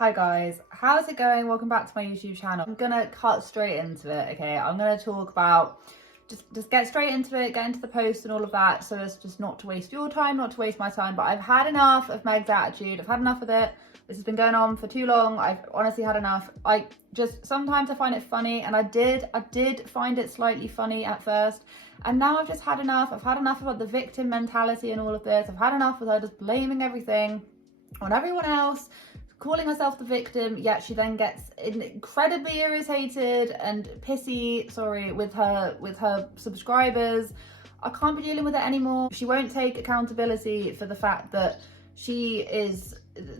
Hi guys, how's it going? Welcome back to my YouTube channel. I'm gonna cut straight into it, okay? I'm gonna talk about, just get straight into it, get into the post and all of that, so as just not to waste your time, not to waste my time. But I've had enough of Meg's attitude. I've had enough of it. This has been going on for too long. I've honestly had enough. Sometimes I find it funny, and I did find it slightly funny at first. And now I've just had enough. I've had enough about the victim mentality and all of this. I've had enough with her just blaming everything on everyone else, calling herself the victim, yet she then gets incredibly irritated and pissy, with her subscribers. I can't be dealing with it anymore. She won't take accountability for the fact that she is,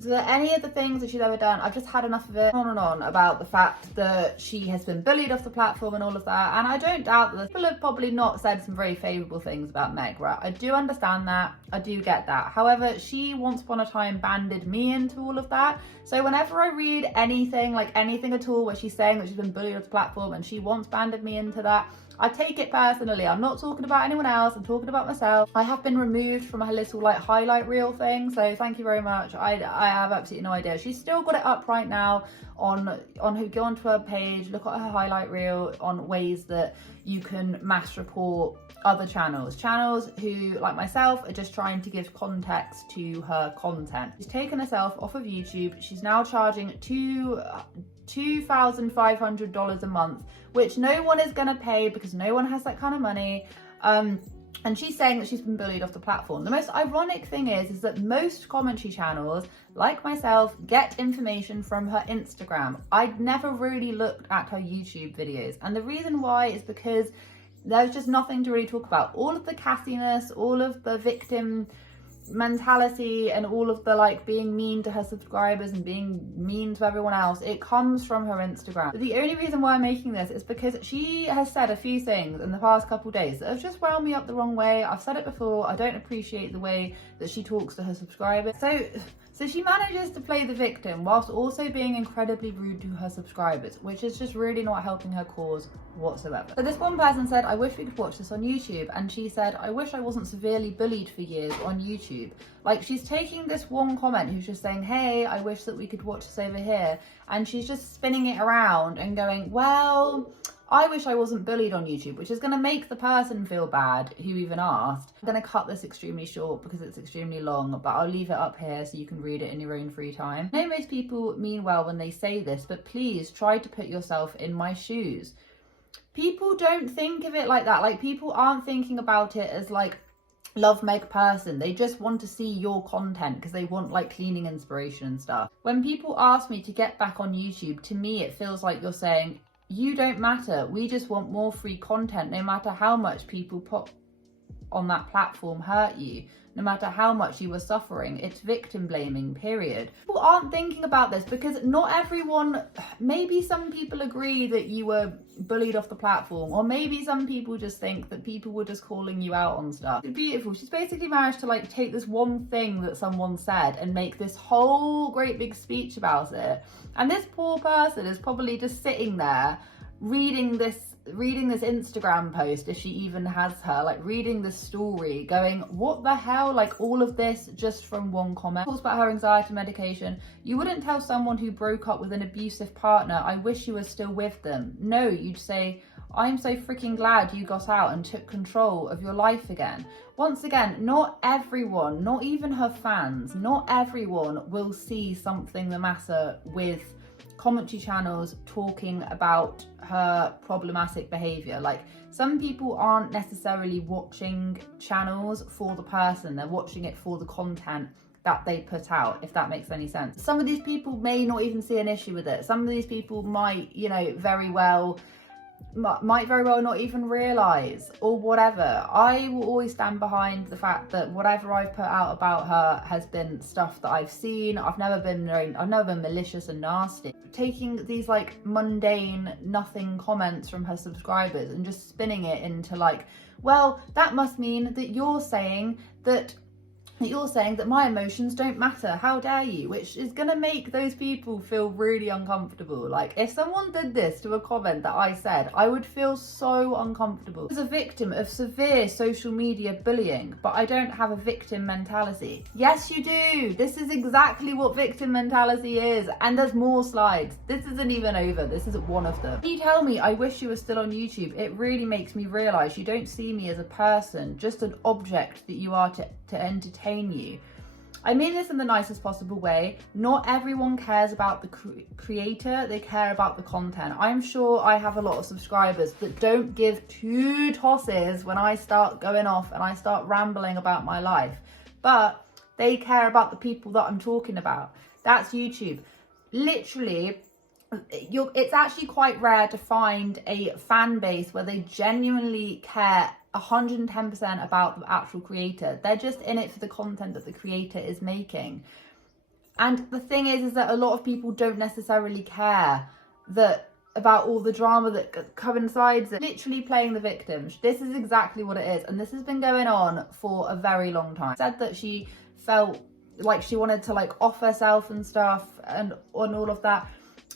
any of the things that she's ever done. I've just had enough of it. On and on about the fact that she has been bullied off the platform and all of that. And I don't doubt that people have probably not said some very favourable things about Meg, right? I do understand that. I do get that. However, she once upon a time banded me into all of that. So whenever I read anything, like anything at all, where she's saying that she's been bullied off the platform and she once banded me into that, I take it personally. I'm not talking about anyone else. I'm talking about myself. I have been removed from her little highlight reel thing. So thank you very much. I have absolutely no idea. She's still got it up right now on who go onto her page, look at her highlight reel on ways that you can mass report other channels who, like myself, are just trying to give context to her content. She's taken herself off of YouTube. She's now charging $2,500 a month, which no one is going to pay because no one has that kind of money. And she's saying that she's been bullied off the platform. The most ironic thing is that most commentary channels, like myself, get information from her Instagram. I'd never really looked at her YouTube videos. And the reason why is because there's just nothing to really talk about. All of the cassiness, all of the victim mentality, and all of the being mean to her subscribers and being mean to everyone else, it comes from her Instagram. But the only reason why I'm making this is because she has said a few things in the past couple of days that have just wound me up the wrong way. I've said it before, I don't appreciate the way that she talks to her subscribers. So she manages to play the victim whilst also being incredibly rude to her subscribers, which is just really not helping her cause whatsoever. So this one person said, I wish we could watch this on YouTube. And she said, I wish I wasn't severely bullied for years on YouTube. She's taking this one comment who's just saying, hey, I wish that we could watch this over here. And she's just spinning it around and going, well, I wish I wasn't bullied on YouTube, which is going to make the person feel bad who even asked. I'm going to cut this extremely short because it's extremely long, but I'll leave it up here so you can read it in your own free time. I know most people mean well when they say this, but please try to put yourself in my shoes. People don't think of it like that. People aren't thinking about it as love Meg person. They just want to see your content because they want cleaning inspiration and stuff. When people ask me to get back on YouTube, to me it feels like you're saying, you don't matter. We just want more free content, no matter how much people put on that platform hurt you, no matter how much you were suffering. It's victim blaming, period. People aren't thinking about this because not everyone, maybe some people agree that you were bullied off the platform, or maybe some people just think that people were just calling you out on stuff. It's beautiful. She's basically managed to take this one thing that someone said and make this whole great big speech about it. And this poor person is probably just sitting there reading this Instagram post, if she even has her, reading this story, going, what the hell, all of this just from one comment. Talks about her anxiety medication. You wouldn't tell someone who broke up with an abusive partner, I wish you were still with them. No, you'd say, I'm so freaking glad you got out and took control of your life again. Once again, not everyone, not even her fans, not everyone will see something the matter with commentary channels talking about her problematic behavior. Some people aren't necessarily watching channels for the person, they're watching it for the content that they put out, if that makes any sense. Some of these people may not even see an issue with it. Some of these people might, very well not even realise, or whatever. I will always stand behind the fact that whatever I've put out about her has been stuff that I've seen. I've never been malicious and nasty. Taking these mundane nothing comments from her subscribers and just spinning it into well, that must mean that you're saying that that you're saying that my emotions don't matter, how dare you, which is going to make those people feel really uncomfortable. Like, if someone did this to a comment that I said, I would feel so uncomfortable. I was a victim of severe social media bullying, but I don't have a victim mentality. Yes, you do. This is exactly what victim mentality is, and there's more slides. This isn't even over. This is one of them. When you tell me I wish you were still on YouTube, it really makes me realise you don't see me as a person, just an object that you are to entertain you. I mean this in the nicest possible way. Not everyone cares about the creator, they care about the content. I'm sure I have a lot of subscribers that don't give two tosses when I start going off and I start rambling about my life, but they care about the people that I'm talking about. That's YouTube. Literally, it's actually quite rare to find a fan base where they genuinely care 110% about the actual creator. They're just in it for the content that the creator is making. And the thing is that a lot of people don't necessarily care about all the drama that coincides with literally playing the victim. This is exactly what it is, and this has been going on for a very long time. Said that she felt like she wanted to like off herself and stuff and all of that.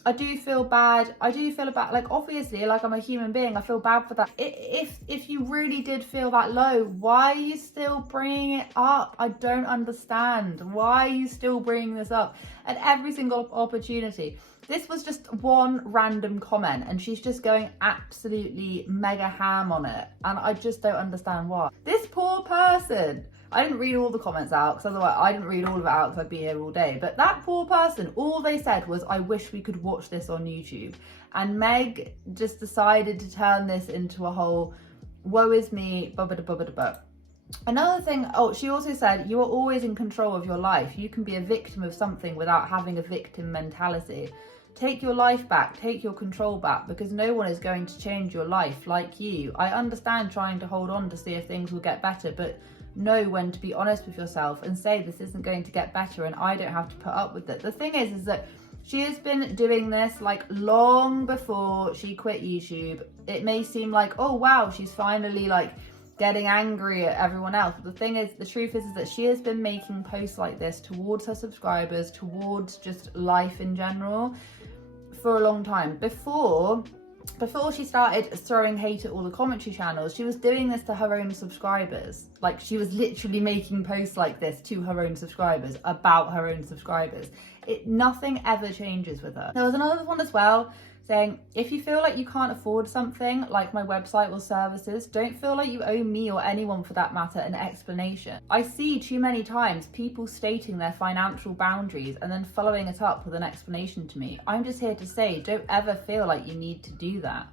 I do feel bad. Like, obviously, like, I'm a human being. I feel bad for that. If you really did feel that low, why are you still bringing it up? I don't understand. Why are you still bringing this up at every single opportunity? This was just one random comment and she's just going absolutely mega ham on it. And I just don't understand why. This poor person. I didn't read all the comments out because otherwise I didn't read all of it out because I'd be here all day. But that poor person, all they said was, I wish we could watch this on YouTube. And Meg just decided to turn this into a whole woe is me, blah. Another thing, she also said, you are always in control of your life. You can be a victim of something without having a victim mentality. Take your life back, take your control back, because no one is going to change your life like you. I understand trying to hold on to see if things will get better, but know when to be honest with yourself and say this isn't going to get better and I don't have to put up with it. The thing is that she has been doing this like long before she quit YouTube. It may seem like, oh wow, she's finally like getting angry at everyone else. But the thing is, the truth is that she has been making posts like this towards her subscribers, towards just life in general for a long time. Before she started throwing hate at all the commentary channels, she was doing this to her own subscribers. Like, she was literally making posts like this to her own subscribers, about her own subscribers. Nothing ever changes with her. There was another one as well saying, if you feel like you can't afford something like my website or services, don't feel like you owe me or anyone for that matter an explanation. I see too many times people stating their financial boundaries and then following it up with an explanation to me. I'm just here to say, don't ever feel like you need to do that.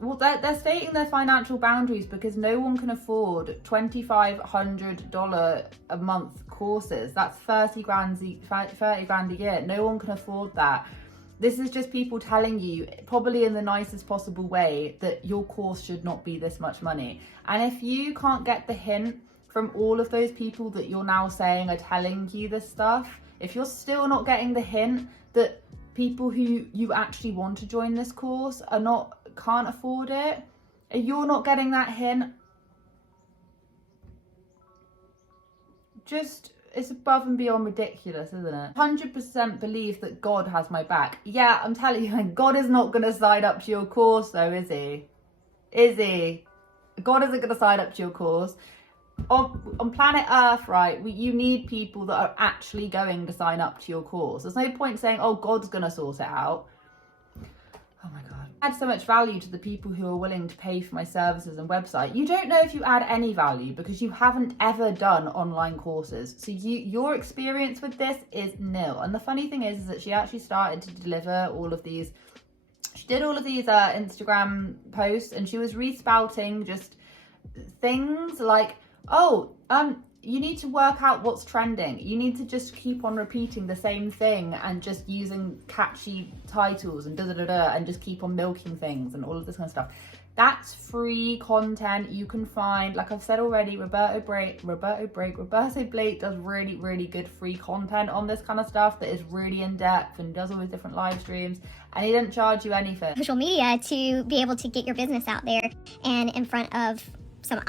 Well, they're stating their financial boundaries because no one can afford $2,500 a month courses. That's 30 grand a year. No one can afford that. This is just people telling you, probably in the nicest possible way, that your course should not be this much money. And if you can't get the hint from all of those people that you're now saying are telling you this stuff, if you're still not getting the hint that people who you actually want to join this course can't afford it, if you're not getting that hint, it's above and beyond ridiculous, isn't it? 100% believe that God has my back. Yeah, I'm telling you, God is not going to sign up to your course though, is he? Is he? God isn't going to sign up to your course. On planet Earth, right, you need people that are actually going to sign up to your course. There's no point saying, oh, God's going to sort it out. Oh my God. Add so much value to the people who are willing to pay for my services and website. You don't know if you add any value because you haven't ever done online courses. So your experience with this is nil. And the funny thing is that she actually started to deliver all of these. She did all of these Instagram posts and she was respouting just things like, you need to work out what's trending. You need to just keep on repeating the same thing and just using catchy titles and and just keep on milking things and all of this kind of stuff. That's free content you can find. Like I've said already, Roberto Blake does really, really good free content on this kind of stuff that is really in depth and does all these different live streams, and he didn't charge you anything. Social media to be able to get your business out there and in front of some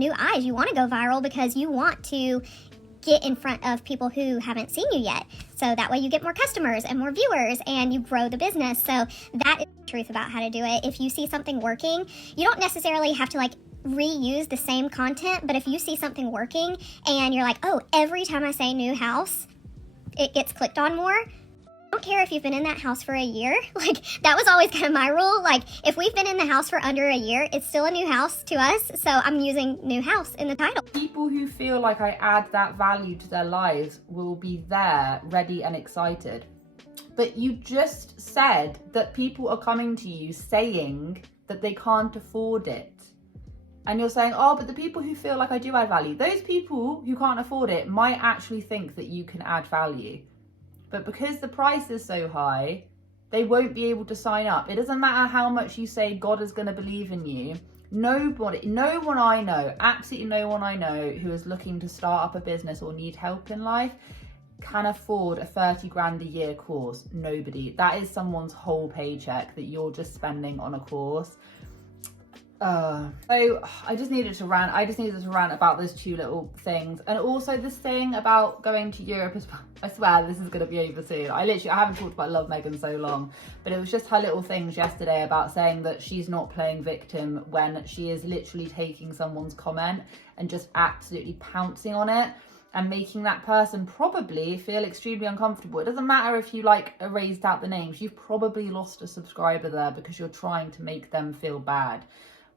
new eyes. You want to go viral because you want to get in front of people who haven't seen you yet. So that way you get more customers and more viewers and you grow the business. So that is the truth about how to do it. If you see something working, you don't necessarily have to like reuse the same content, but if you see something working and you're like, oh, every time I say new house, it gets clicked on more. I don't care if you've been in that house for a year. Like, that was always kind of my rule. Like, if we've been in the house for under a year, it's still a new house to us. So I'm using new house in the title. People who feel like I add that value to their lives will be there, ready and excited. But you just said that people are coming to you saying that they can't afford it. And you're saying, oh, but the people who feel like I do add value, those people who can't afford it might actually think that you can add value. But because the price is so high, they won't be able to sign up. It doesn't matter how much you say God is going to believe in you. No one I know, absolutely no one I know who is looking to start up a business or need help in life can afford a 30 grand a year course. Nobody. That is someone's whole paycheck that you're just spending on a course. So I just needed to rant. About those two little things. And also this thing about going to Europe as well. I swear this is going to be over soon. I haven't talked about Love Megan so long, but it was just her little things yesterday about saying that she's not playing victim when she is literally taking someone's comment and just absolutely pouncing on it and making that person probably feel extremely uncomfortable. It doesn't matter if you like erased out the names. You've probably lost a subscriber there because you're trying to make them feel bad,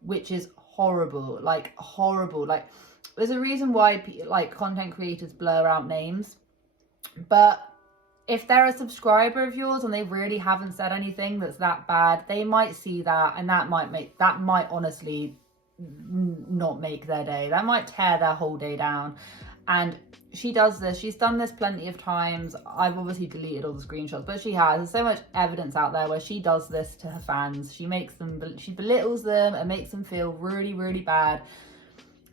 which is horrible, horrible. Like, there's a reason why like content creators blur out names, but if they're a subscriber of yours and they really haven't said anything that's that bad, they might see that and that might honestly not make their day. That might tear their whole day down. And she does this. She's done this plenty of times. I've obviously deleted all the screenshots, but she has. There's so much evidence out there where she does this to her fans. She belittles them and makes them feel really, really bad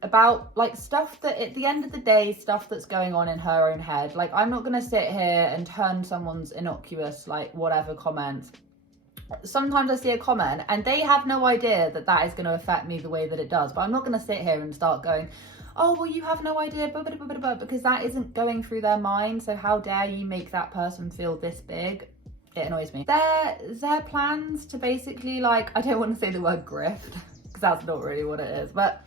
about like stuff that at the end of the day, stuff that's going on in her own head. Like, I'm not going to sit here and turn someone's innocuous, like whatever comment. Sometimes I see a comment and they have no idea that that is going to affect me the way that it does. But I'm not going to sit here and start going, oh, well, you have no idea, because that isn't going through their mind. So how dare you make that person feel this big? It annoys me. Their plans to basically, like, I don't want to say the word grift, because that's not really what it is, but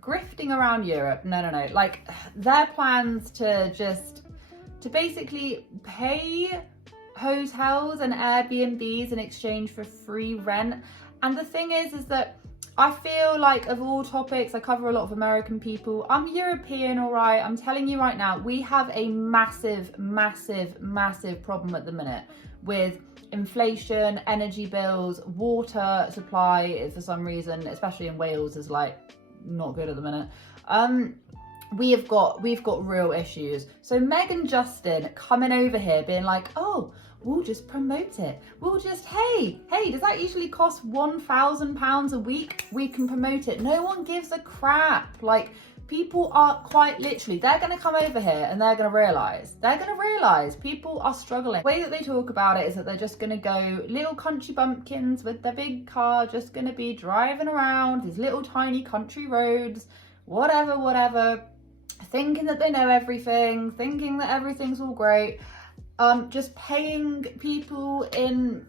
grifting around Europe, no. Like, their plans to basically pay hotels and Airbnbs in exchange for free rent. And the thing is that I feel like of all topics, I cover a lot of American people. I'm European, all right? I'm telling you right now, we have a massive problem at the minute with inflation, energy bills, water supply for some reason, especially in Wales, is like not good at the minute. We've got real issues. So Meg and Justin coming over here being like, oh, we'll just promote it. We'll just, hey, does that usually cost £1,000 a week? We can promote it. No one gives a crap. Like, people are quite literally, they're going to come over here and they're going to realize people are struggling. The way that they talk about it is that they're just going to go little country bumpkins with their big car, just going to be driving around these little tiny country roads, whatever, thinking that they know everything, thinking that everything's all great. Just paying people in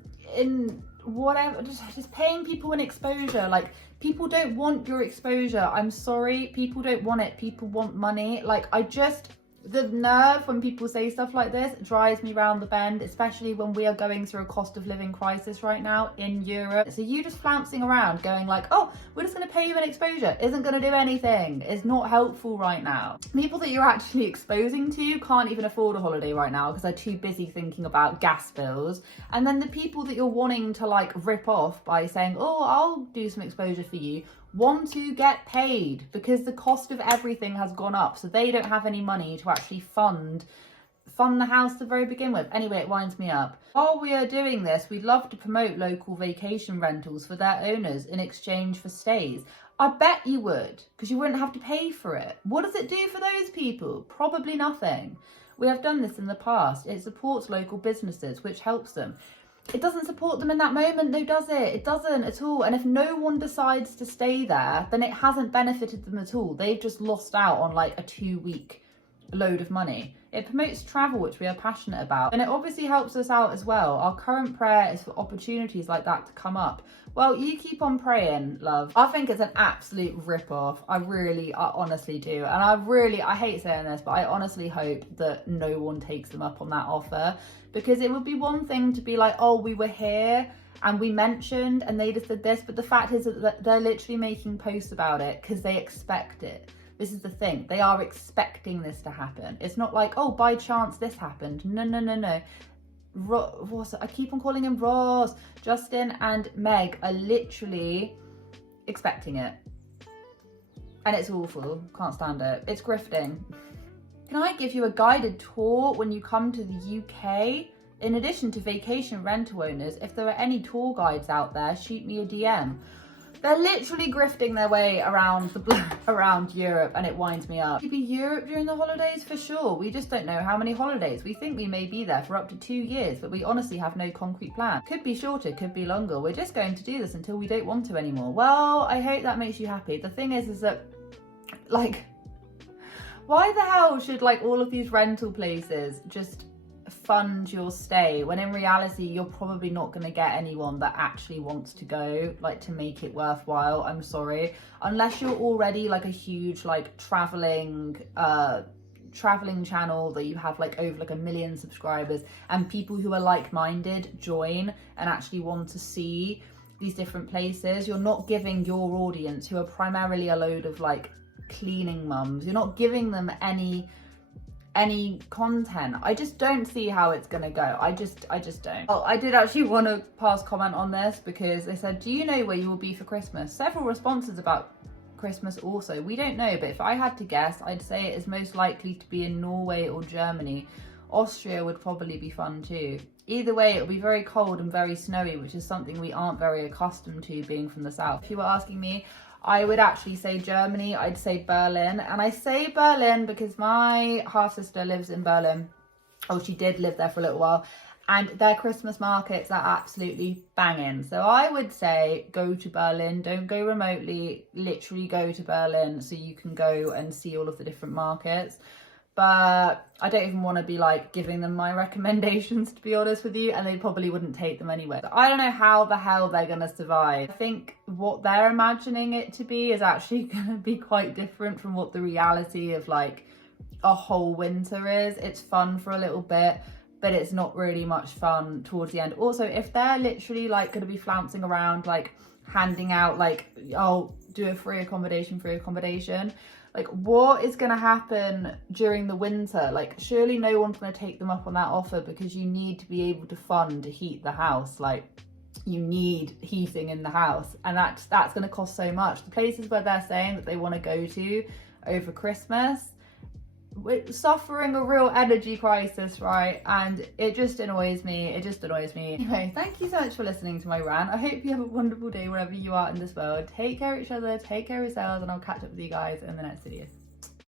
whatever, just paying people in exposure. Like, people don't want your exposure. I'm sorry, people don't want it. People want money. Like, the nerve when people say stuff like this drives me round the bend, especially when we are going through a cost of living crisis right now in Europe. So you just flouncing around going like, oh, we're just going to pay you an exposure, isn't going to do anything, is not helpful right now. People that you're actually exposing to can't even afford a holiday right now because they're too busy thinking about gas bills. And then the people that you're wanting to like rip off by saying, oh, I'll do some exposure for you, want to get paid because the cost of everything has gone up, so they don't have any money to actually fund the house to very begin with. Anyway, it winds me up. While we are doing this, we'd love to promote local vacation rentals for their owners in exchange for stays. I bet you would, because you wouldn't have to pay for it. What does it do for those people? Probably nothing. We have done this in the past. It supports local businesses, which helps them. It doesn't support them in that moment, though, does it? It doesn't at all. And if no one decides to stay there, then it hasn't benefited them at all. They've just lost out on like a 2-week a load of money. It promotes travel, which we are passionate about, and it obviously helps us out as well. Our current prayer is for opportunities like that to come up. Well, you keep on praying, love. I think it's an absolute rip-off. I honestly do. And I hate saying this, but I honestly hope that no one takes them up on that offer, because it would be one thing to be like, oh, we were here and we mentioned and they just did this, but the fact is that they're literally making posts about it because they expect it. This is the thing. They are expecting this to happen. It's not like, oh, by chance this happened. No. I keep on calling him Ross. Justin and Meg are literally expecting it. And it's awful. Can't stand it. It's grifting. Can I give you a guided tour when you come to the UK? In addition to vacation rental owners, if there are any tour guides out there, shoot me a DM. They're literally grifting their way around Europe, and it winds me up. Maybe Europe during the holidays for sure. We just don't know how many holidays. We think we may be there for up to 2 years, but we honestly have no concrete plan. Could be shorter, could be longer. We're just going to do this until we don't want to anymore. Well, I hope that makes you happy. The thing is that, like, why the hell should like all of these rental places just fund your stay when in reality you're probably not going to get anyone that actually wants to go, like, to make it worthwhile? I'm sorry, unless you're already like a huge like traveling channel that you have like over like 1 million subscribers and people who are like-minded join and actually want to see these different places. You're not giving your audience, who are primarily a load of like cleaning mums, you're not giving them any content. I just don't see how it's gonna go. I just don't. Well, I did actually want to pass comment on this because they said, do you know where you will be for Christmas? Several responses about Christmas also. We don't know, but if I had to guess, I'd say it is most likely to be in Norway or Germany. Austria would probably be fun too. Either way, it'll be very cold and very snowy, which is something we aren't very accustomed to being from the south. If you were asking me, I would actually say Germany. I'd say Berlin. And I say Berlin because my half-sister lives in Berlin. Oh, she did live there for a little while. And their Christmas markets are absolutely banging. So I would say go to Berlin. Don't go remotely. Literally go to Berlin so you can go and see all of the different markets. But I don't even want to be like giving them my recommendations, to be honest with you, and they probably wouldn't take them anyway. So I don't know how the hell they're going to survive. I think what they're imagining it to be is actually going to be quite different from what the reality of like a whole winter is. It's fun for a little bit, but it's not really much fun towards the end. Also, if they're literally like going to be flouncing around, like handing out like, oh, do a free accommodation, like what is going to happen during the winter? Like surely no one's going to take them up on that offer because you need to be able to fund to heat the house. Like you need heating in the house, and that's going to cost so much. The places where they're saying that they want to go to over Christmas, we're suffering a real energy crisis, right? And it just annoys me. Anyway, thank you so much for listening to my rant. I hope you have a wonderful day wherever you are in this world. Take care of each other, take care of yourselves, and I'll catch up with you guys in the next video.